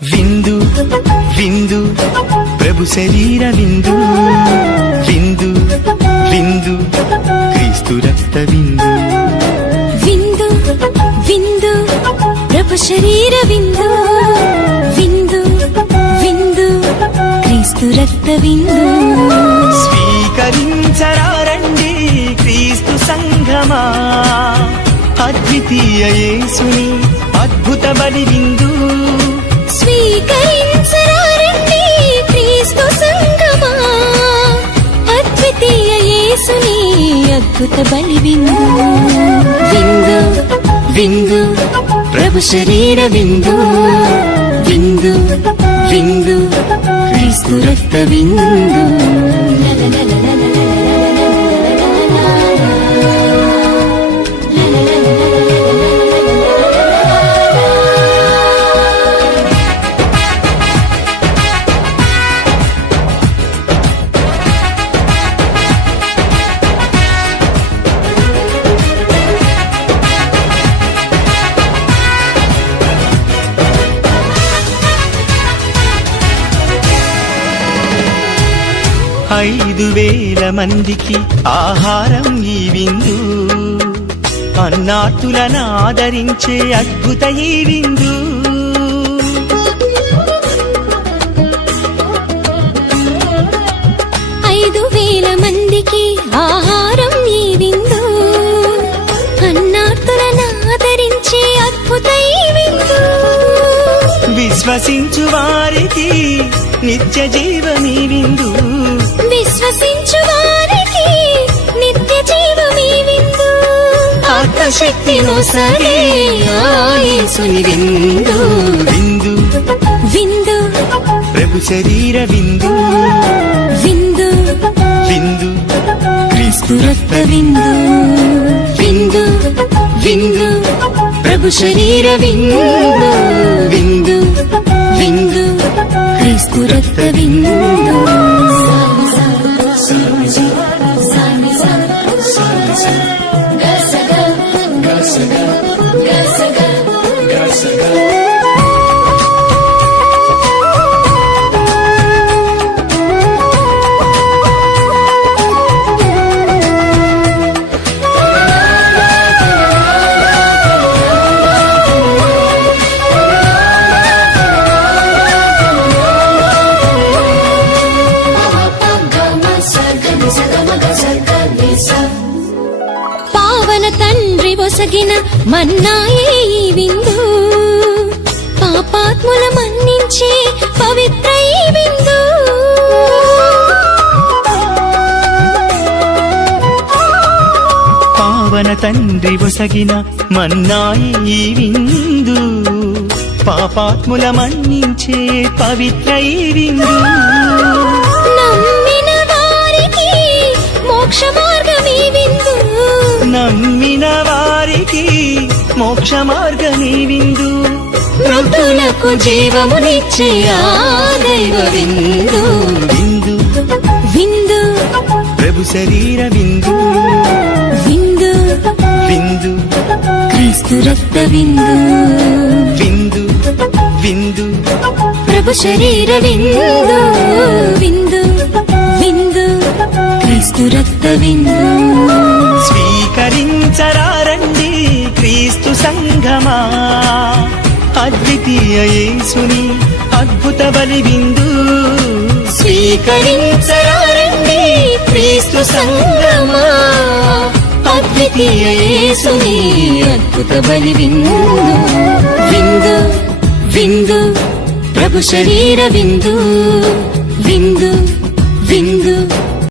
విందు విందు ప్రభు శరీర విందు విందు విందు క్రీస్తు రక్త విందు విందు విందు ప్రభు శరీర విందు విందు విందు క్రీస్తు రక్త విందు స్వీకరించరారండి క్రీస్తు సంఘమా అద్వితీయ యేసుని అద్భుత బలి విందు స్వీకరించరారండి క్రీస్తు సంఘమా అద్వితీయ యేసుని అద్భుత బలి విందు విందు విందు ప్రభు శరీర విందు విందు విందు క్రీస్తు రక్త విందు ఐదు వేల మందికి ఆహారం ఈ విందు అన్నార్తులను ఆదరించే అద్భుత ఈ విందు 5,000 మందికి ఆహారం ఈ విందు అన్నార్తులను ఆదరించే అద్భుత ఈ విందు విశ్వసించు వారికి నిత్య జీవమీ విందు విశ్వసించు వారికి నిత్య జీవమీ విందు ఆత్మశక్తి నొసగే ఆ యేసుని విందు విందు విందు ప్రభు శరీర విందు విందు విందు క్రీస్తు రక్త విందు విందు విందు ప్రభు శరీర విందు విందు విందు క్రీస్తు రక్త విందు పావన తండ్రి ఒసగిన మన్నాయే ఈ విందు పాపాత్ముల మన్నించే పవిత్ర ఈ విందు పావన తండ్రి ఒసగిన మన్నాయి ఈ విందు పాపాత్ముల మన్నించే పవిత్ర ఈ విందు నమ్మిన వారికి మోక్ష మార్గం ఈ విందు నమ్మిన వారికి మోక్ష మార్గమీ విందు మృతులకు జీవమునిచ్చే ఆ దైవ విందు విందు విందు ప్రభు శరీర విందు విందు విందు క్రీస్తు రక్త విందు విందు విందు ప్రభు శరీర విందు విందు విందు క్రీస్తు రక్త విందు స్వీకరించరారండి క్రీస్తు సంఘమా అద్వితీయ యేసుని అద్భుత బలి విందు స్వీకరించరారండి క్రీస్తు సంఘమా అద్వితీయ యేసుని అద్భుత బలి విందు విందు విందు ప్రభు శరీర విందు విందు